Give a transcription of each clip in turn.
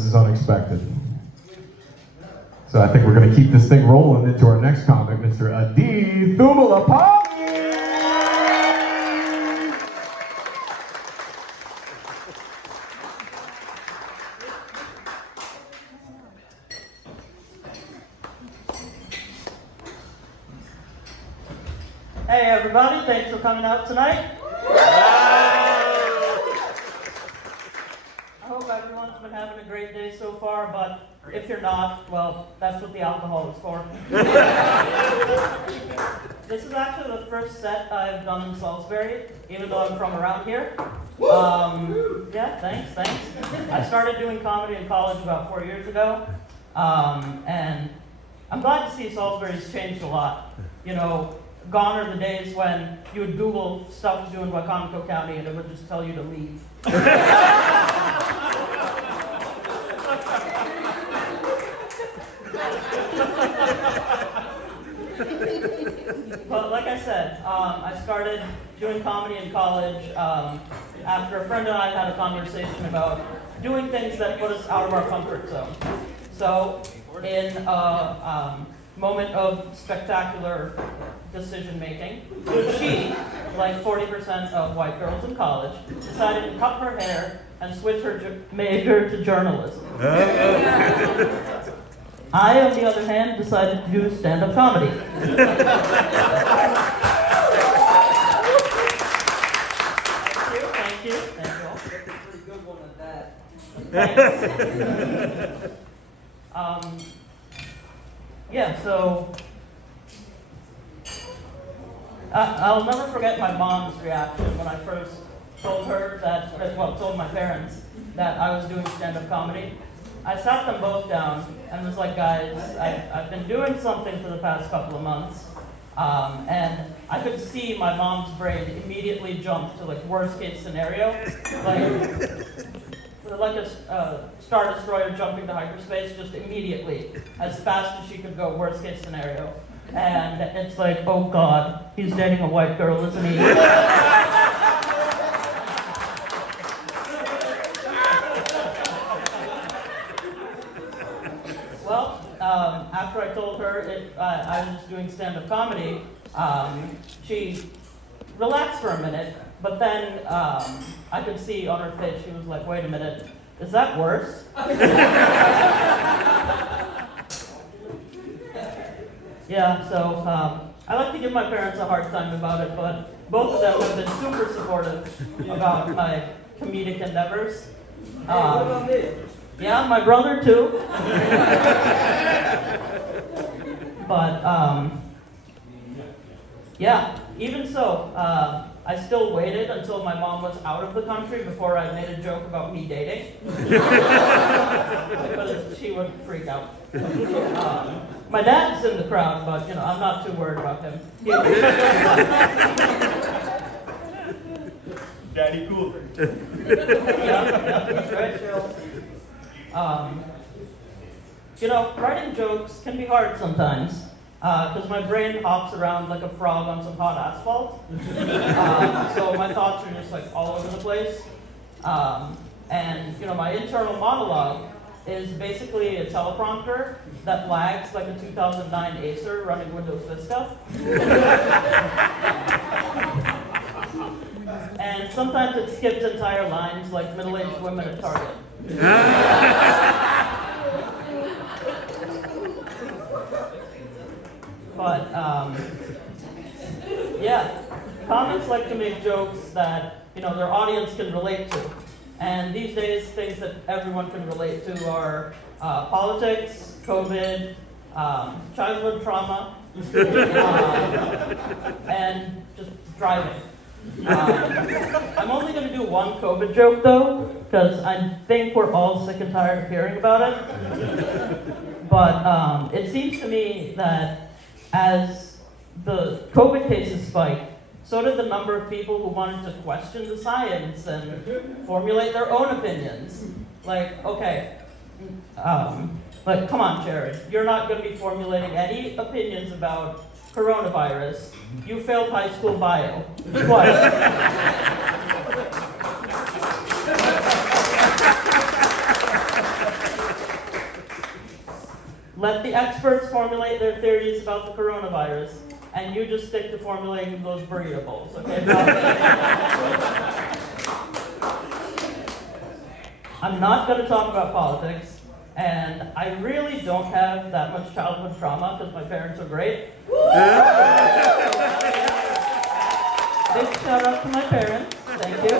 this is unexpected. So I think we're going to keep this thing rolling into our next comic, Mr. Adi Thumalapali. Hey everybody, thanks for coming out tonight. I hope everyone's been having a great day so far, but if you're not, well, that's what the alcohol is for. This is actually the first set I've done in Salisbury, even though I'm from around here. Yeah, thanks. I started doing comedy in college about 4 years ago, and I'm glad to see Salisbury's changed a lot. You know, gone are the days when you would Google stuff to do in Wacomico County and it would just tell you to leave. But like I said, I started doing comedy in college after a friend and I had a conversation about doing things that put us out of our comfort zone. So in a moment of spectacular decision making, she, like 40% of white girls in college, decided to cut her hair and switch her major to journalism. I, on the other hand, decided to do stand-up comedy. Thank you all. That's a pretty good one at that. Thanks. Yeah, so I'll never forget my mom's reaction when I first told her told my parents that I was doing stand-up comedy. I sat them both down and was like, guys, I've been doing something for the past couple of months, and I could see my mom's brain immediately jump to like worst case scenario, like a Star Destroyer jumping to hyperspace, just immediately, as fast as she could go, worst case scenario. And it's like, oh God, he's dating a white girl, isn't he? Well, after I told her I was just doing stand-up comedy, she relaxed for a minute, but then I could see on her face, she was like, wait a minute, is that worse? Yeah, so I like to give my parents a hard time about it, but both of them have been super supportive about my comedic endeavors. Hey, what about me? Yeah, my brother too. But yeah, even so, I still waited until my mom was out of the country before I made a joke about me dating. Because she would freak out. My dad's in the crowd, but you know, I'm not too worried about him. Daddy cool. Yeah, he's right. You know, writing jokes can be hard sometimes, because my brain hops around like a frog on some hot asphalt. So my thoughts are just like all over the place. And you know, my internal monologue is basically a teleprompter that lags like a 2009 Acer running Windows Vista. And sometimes it skips entire lines like middle-aged women at Target. But, yeah, comics like to make jokes that, you know, their audience can relate to. And these days, things that everyone can relate to are politics, COVID, childhood trauma, and just driving. I'm only going to do one COVID joke, though, because I think we're all sick and tired of hearing about it. But it seems to me that as the COVID cases spiked, so did the number of people who wanted to question the science and formulate their own opinions. Like, okay, like, come on, Jared, you're not going to be formulating any opinions about coronavirus. You failed high school bio. What? let the experts formulate their theories about the coronavirus, and you just stick to formulating those burrito bowls, okay? I'm not going to talk about politics, and I really don't have that much childhood trauma because my parents are great. Big shout out to my parents. Thank you.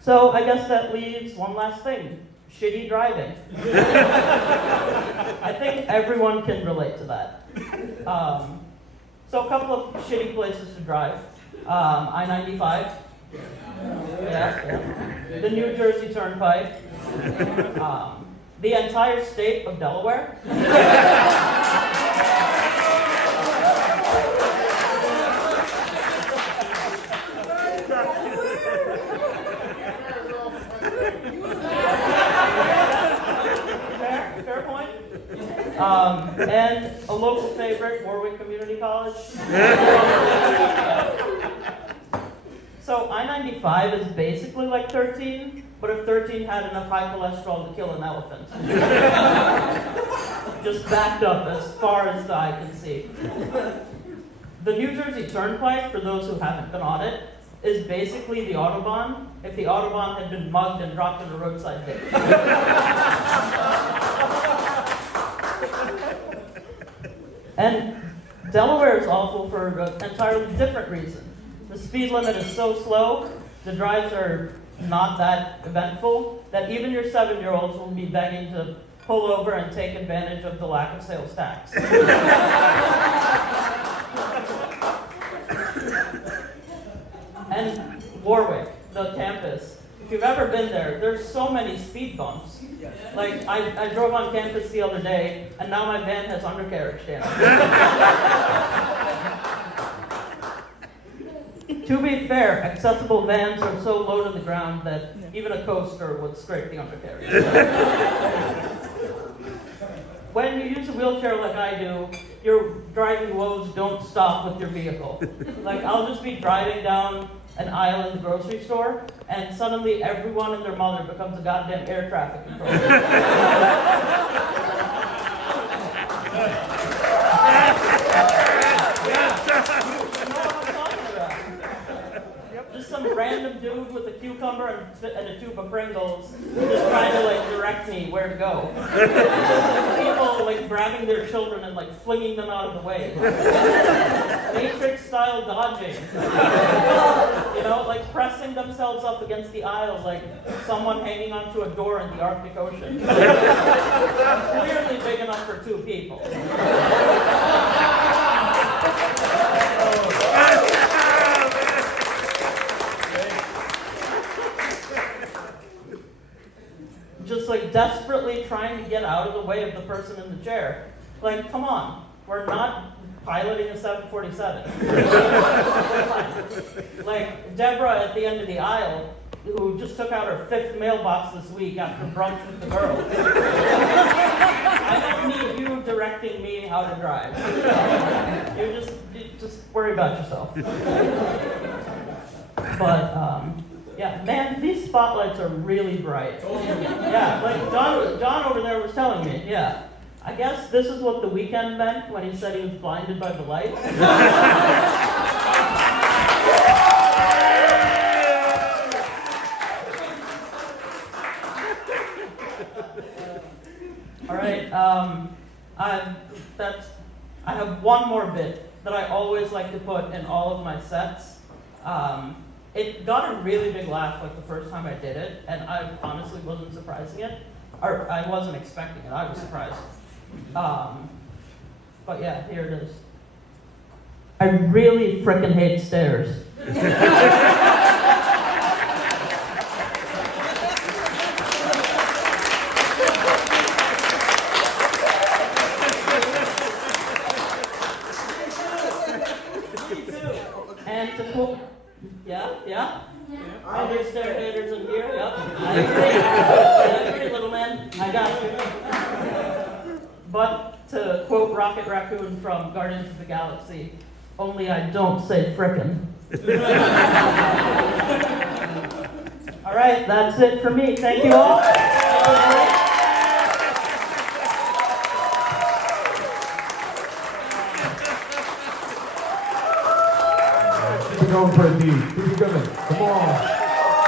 So I guess that leaves one last thing. Shitty driving. I think everyone can relate to that. So a couple of shitty places to drive. I-95. Yeah. The New Jersey Turnpike. The entire state of Delaware. Fair point. And a local favorite, Warwick Community College. So I-95 is basically like 13, but if 13 had enough high cholesterol to kill an elephant. Just backed up as far as the eye can see. The New Jersey Turnpike, for those who haven't been on it, is basically the Autobahn if the Autobahn had been mugged and dropped in a roadside ditch. And Delaware is awful for an entirely different reason. The speed limit is so slow, the drives are not that eventful, that even your 7-year-olds will be begging to pull over and take advantage of the lack of sales tax. And Warwick, the campus, if you've ever been there, there's so many speed bumps. Like, I drove on campus the other day, and now my van has undercarriage damage. To be fair, accessible vans are so low to the ground that even a coaster would scrape the undercarriage. When you use a wheelchair like I do, your driving woes don't stop with your vehicle. Like, I'll just be driving down an aisle in the grocery store, and suddenly everyone and their mother becomes a goddamn air traffic controller. Just some random dude with a cucumber and a tube of Pringles just trying to like direct me where to go. People like grabbing their children and like flinging them out of the way. Matrix style dodging. You know, like pressing themselves up against the aisles like someone hanging onto a door in the Arctic Ocean. Clearly big enough for 2 people. Just like desperately trying to get out of the way of the person in the chair. Like, come on, we're not piloting a 747. Like, Deborah at the end of the aisle, who just took out her 5th mailbox this week after brunch with the girls. I don't need you directing me how to drive. You just worry about yourself. But, yeah, man, these spotlights are really bright. Yeah, like John over there was telling me, yeah. I guess this is what The Weeknd meant when he said he was blinded by the lights. All right, I have one more bit that I always like to put in all of my sets. It got a really big laugh like the first time I did it, and I honestly wasn't surprising it, or I wasn't expecting it. I was surprised. But yeah, here it is. I really frickin' hate stairs. And to quote, yeah. Other stair haters in here, yep. I agree, little man. I got you. But to quote Rocket Raccoon from Guardians of the Galaxy, only I don't say frickin'. All right, that's it for me. Thank you all. Keep it going for a D. Keep it going. Come on.